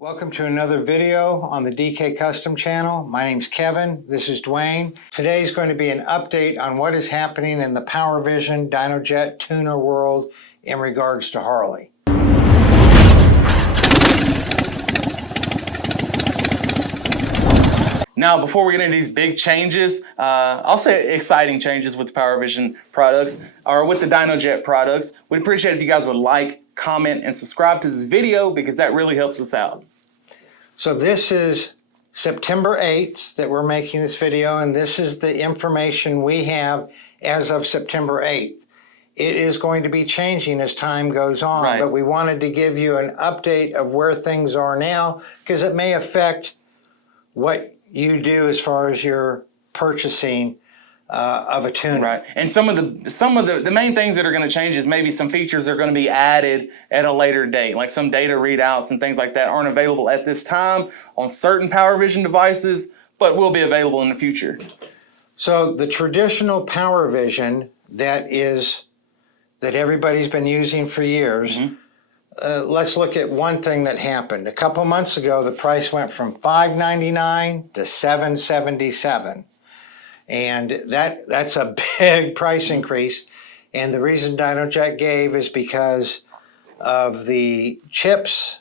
Welcome to another video on the DK Custom channel. My name's Kevin, this is Dwayne. Today is going to be an update on what is happening in the PowerVision Dynojet tuner world in regards to Harley. Now, before we get into these big changes, I'll say exciting changes with the PowerVision products, or with the Dynojet products, we'd appreciate if you guys would like, comment, and subscribe to this video because that really helps us out. So this is September 8th that we're making this video, and this is the information we have as of September 8th. It is going to be changing as time goes on, Right. But we wanted to give you an update of where things are now because it may affect what you do as far as your purchasing of a tuner. Right, and some of the main things that are going to change is maybe some features are going to be added at a later date, like some data readouts and things like that aren't available at this time on certain PowerVision devices, but will be available in the future. So the traditional PowerVision that everybody's been using for years. Let's look at one thing that happened. A couple months ago, the price went from $599 to $777. And that's a big price increase. And the reason Dynojet gave is because of the chips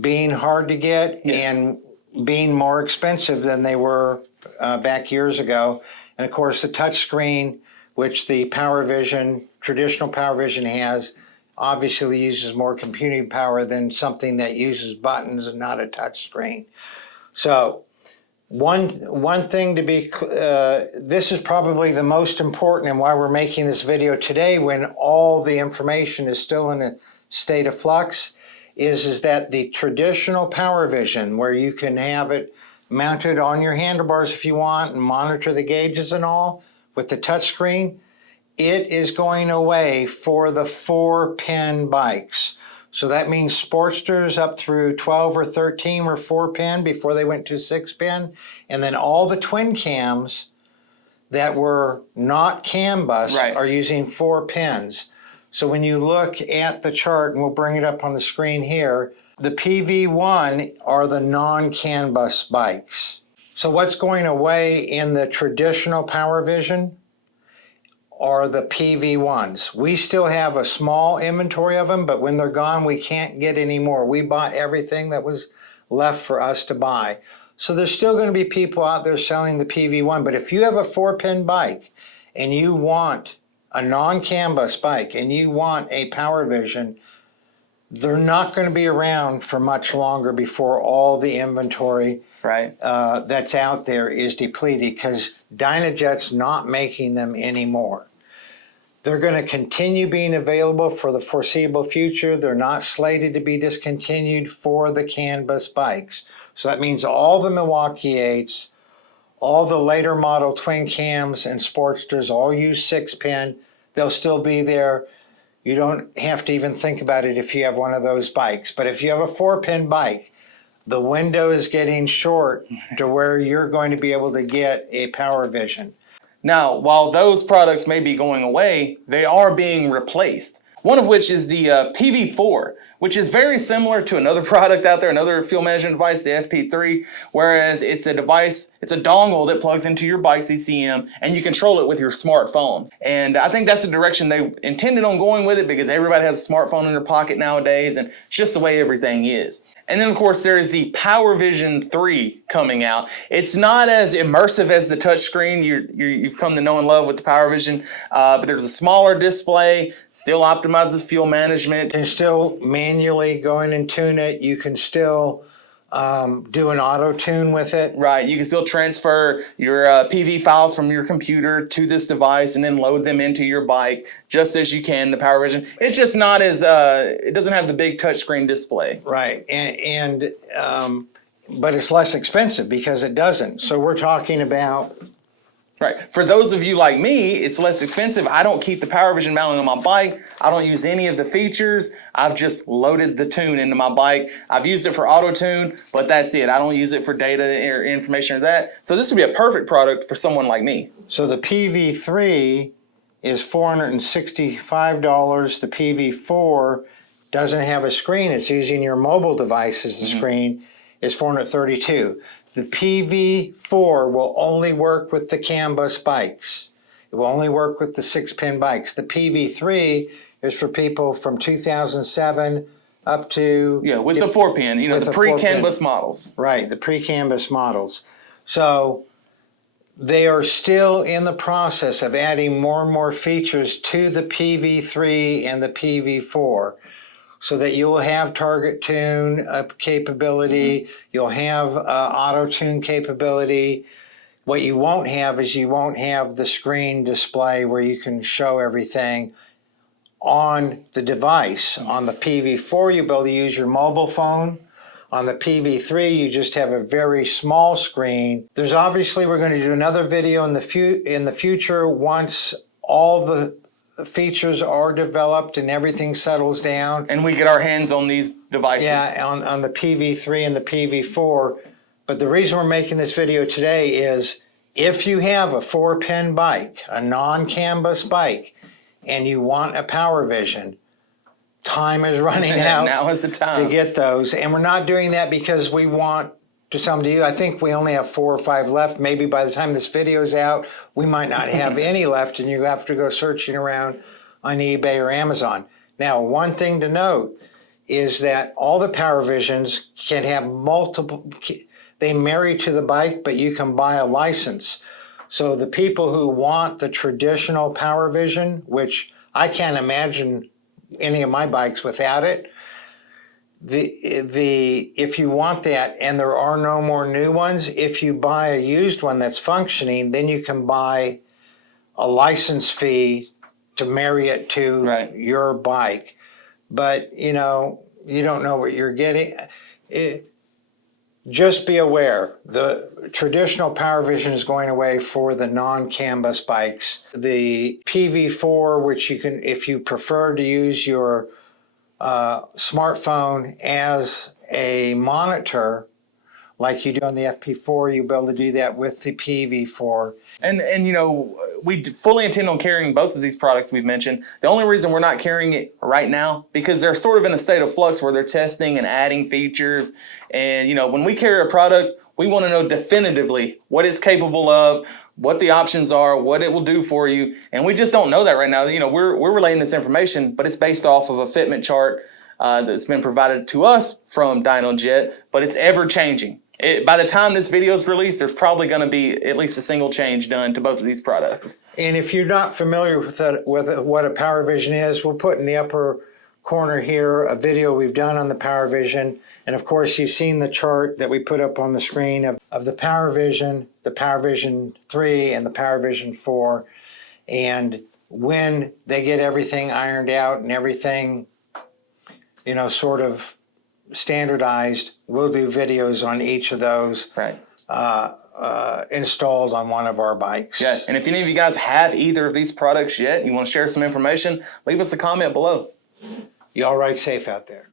being hard to get and being more expensive than they were back years ago. And of course, the touchscreen, which the PowerVision, traditional PowerVision has, obviously uses more computing power than something that uses buttons and not a touch screen. So one thing to be, this is probably the most important and why we're making this video today when all the information is still in a state of flux, is that the traditional PowerVision, where you can have it mounted on your handlebars if you want and monitor the gauges and all with the touch screen, it is going away for the 4-pin bikes. So that means Sportsters up through 12 or 13 were 4-pin before they went to 6-pin. And then all the twin cams that were not CanBUS are using 4 pins. So when you look at the chart, and we'll bring it up on the screen here, the PV1 are the non-CanBUS bikes. So what's going away in the traditional PowerVision are the PV1s. We still have a small inventory of them, but when they're gone, we can't get any more. We bought everything that was left for us to buy. So there's still going to be people out there selling the PV1, but if you have a 4-pin bike and you want a non-CanBUS bike and you want a PowerVision, they're not going to be around for much longer before all the inventory that's out there is depleted because Dynojet's not making them anymore. They're going to continue being available for the foreseeable future. They're not slated to be discontinued for the CanBUS bikes. So that means all the Milwaukee 8s, all the later model twin cams and Sportsters all use 6-pin. They'll still be there. You don't have to even think about it if you have one of those bikes. But if you have a 4-pin bike, the window is getting short to where you're going to be able to get a PowerVision. Now, while those products may be going away, they are being replaced. One of which is the PV4, which is very similar to another product out there, another fuel management device, the FP3, whereas it's a device, it's a dongle that plugs into your bike's ECM and you control it with your smartphone. And I think that's the direction they intended on going with it because everybody has a smartphone in their pocket nowadays and it's just the way everything is. And then, of course, there is the PowerVision 3 coming out. It's not as immersive as the touchscreen you've come to know and love with the PowerVision, but there's a smaller display, still optimizes fuel management. You can still manually go in and tune it. You can still do an auto tune with it. Right, you can still transfer your PV files from your computer to this device and then load them into your bike just as you can the PowerVision. It's just not as, it doesn't have the big touchscreen display. Right, but it's less expensive because it doesn't. So we're talking about... Right. For those of you like me, it's less expensive. I don't keep the PowerVision mounted on my bike. I don't use any of the features. I've just loaded the tune into my bike. I've used it for auto tune, but that's it. I don't use it for data or information or that. So this would be a perfect product for someone like me. So the PV3 is $465. The PV4 doesn't have a screen, it's using your mobile device as the screen, is $432. The PV4 will only work with the CanBUS bikes. It will only work with the 6-pin bikes. The PV3 is for people from 2007 up to... Yeah, with the 4-pin, you know, the pre-CanBUS models. Right, the pre-CanBUS models. So they are still in the process of adding more and more features to the PV3 and the PV4 so that you will have target tune capability, you'll have auto tune capability. What you won't have is you won't have the screen display where you can show everything on the device. On the PV4, you'll be able to use your mobile phone. On the PV3, you just have a very small screen. There's obviously, we're going to do another video in the future once all the features are developed and everything settles down. And we get our hands on these devices. Yeah, on the PV3 and the PV4. But the reason we're making this video today is if you have a 4-pin bike, a non-CanBUS bike, and you want a PowerVision, time is running out. Now is the time to get those. And we're not doing that because we want to sell them to you. I think we only have 4 or 5 left. Maybe by the time this video is out, we might not have any left and you have to go searching around on eBay or Amazon. Now, one thing to note is that all the PowerVisions can have multiple, they marry to the bike, but you can buy a license. So the people who want the traditional PowerVision, which I can't imagine any of my bikes without it, if you want that, and there are no more new ones, if you buy a used one that's functioning, then you can buy a license fee to marry it to your bike. But you know, you don't know what you're getting. Just be aware, the traditional PowerVision is going away for the non-CanBUS bikes. The PV4, which you can, if you prefer to use your smartphone as a monitor, like you do on the FP4, you'll be able to do that with the PV4. And you know, we fully intend on carrying both of these products we've mentioned. The only reason we're not carrying it right now, because they're sort of in a state of flux where they're testing and adding features. And you know, when we carry a product, we want to know definitively what it's capable of, what the options are, what it will do for you. And we just don't know that right now. You know, we're relaying this information, but it's based off of a fitment chart that's been provided to us from Dynojet, but it's ever changing. By the time this video is released, there's probably going to be at least a single change done to both of these products. And if you're not familiar with what a PowerVision is, we'll put in the upper corner here a video we've done on the PowerVision. And of course, you've seen the chart that we put up on the screen of the PowerVision 3, and the PowerVision 4. And when they get everything ironed out and everything, you know, sort of standardized, we'll do videos on each of those installed on one of our bikes. Yeah, and if any of you guys have either of these products yet, you want to share some information, leave us a comment below. You all ride safe out there.